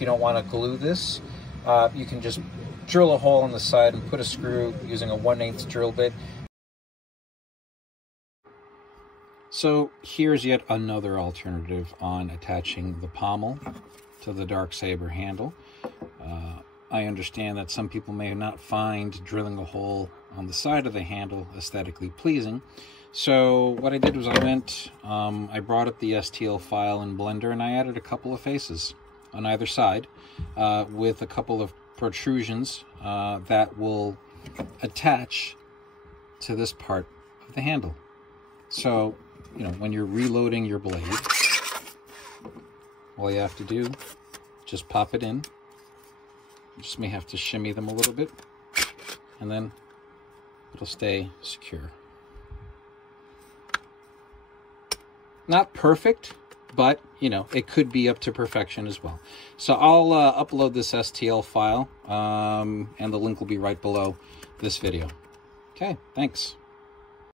if you don't want to glue this, you can just drill a hole in the side and put a screw using a 1/8 drill bit. So here's yet another alternative on attaching the pommel to the Darksaber handle. I understand that some people may not find drilling a hole on the side of the handle aesthetically pleasing. So what I did was I brought up the STL file in Blender and I added a couple of faces on either side with a couple of protrusions that will attach to this part of the handle. So, you know, when you're reloading your blade, all you have to do, just pop it in. You just may have to shimmy them a little bit, and then it'll stay secure. Not perfect, but, you know, it could be up to perfection as well. So I'll upload this STL file, and the link will be right below this video. Okay, thanks.